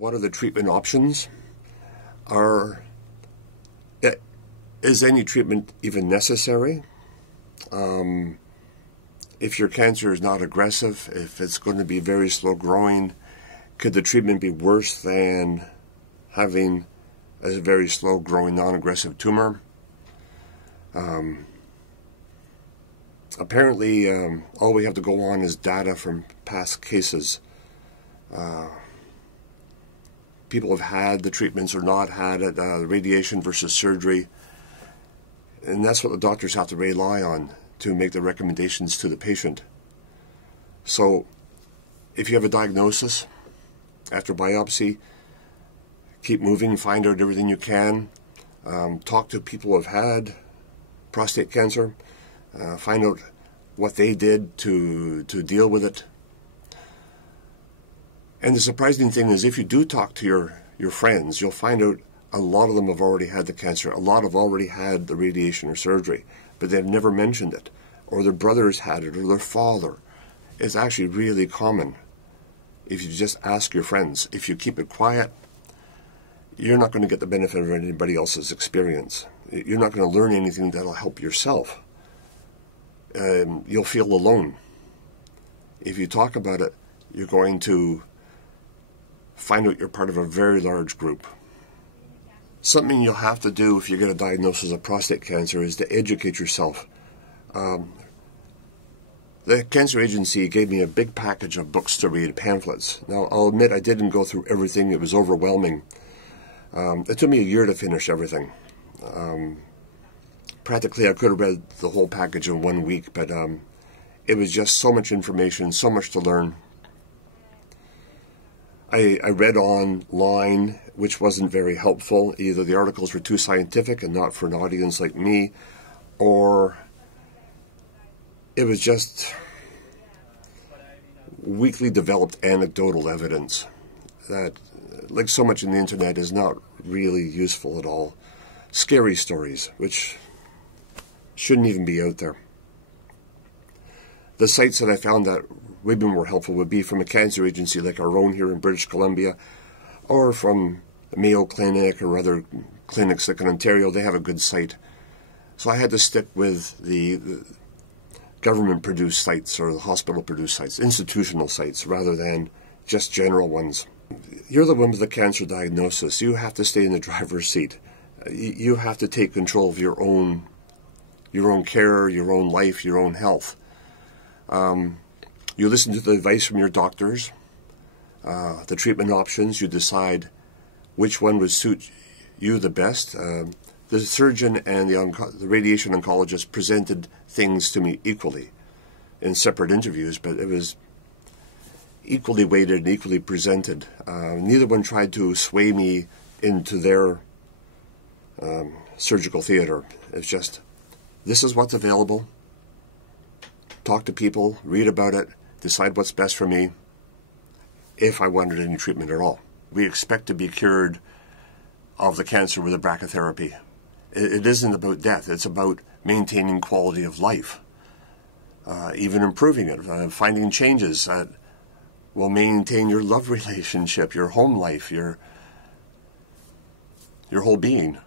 What are the treatment options? Is any treatment even necessary? If your cancer is not aggressive, if it's going to be very slow growing, could the treatment be worse than having a very slow growing non-aggressive tumor? Apparently, all we have to go on is data from past cases. People have had the treatments or not had it, radiation versus surgery, and that's what the doctors have to rely on to make the recommendations to the patient. So, if you have a diagnosis after biopsy, keep moving, find out everything you can, talk to people who have had prostate cancer, find out what they did to deal with it. And the surprising thing is, if you do talk to your friends, you'll find out a lot of them have already had the cancer. A lot have already had the radiation or surgery, but they've never mentioned it. Or their brothers had it, or their father. It's actually really common. If you just ask your friends, if you keep it quiet, you're not going to get the benefit of anybody else's experience. You're not going to learn anything that'll help yourself. You'll feel alone. If you talk about it, you're going to find out you're part of a very large group. Something you'll have to do if you get a diagnosis of prostate cancer is to educate yourself. The cancer agency gave me a big package of books to read, pamphlets. Now, I'll admit I didn't go through everything. It was overwhelming. It took me a year to finish everything. Practically, I could have read the whole package in 1 week, but it was just so much information, so much to learn. I read online, which wasn't very helpful. Either the articles were too scientific and not for an audience like me, or it was just weakly developed anecdotal evidence that, like so much in the internet, is not really useful at all. Scary stories, which shouldn't even be out there. The sites that I found that would be more helpful would be from a cancer agency like our own here in British Columbia, or from the Mayo Clinic or other clinics like in Ontario. They have a good site. So I had to stick with the government-produced sites or the hospital-produced sites, institutional sites, rather than just general ones. You're the one with the cancer diagnosis. You have to stay in the driver's seat. You have to take control of your own care, your own life, your own health. You listen to the advice from your doctors, the treatment options. You decide which one would suit you the best. The surgeon and the radiation oncologist presented things to me equally in separate interviews, but it was equally weighted and equally presented. Neither one tried to sway me into their surgical theater. It's just, this is what's available. Talk to people, read about it, decide what's best for me, if I wanted any treatment at all. We expect to be cured of the cancer with a brachytherapy. It isn't about death. It's about maintaining quality of life, even improving it, finding changes that will maintain your love relationship, your home life, your whole being.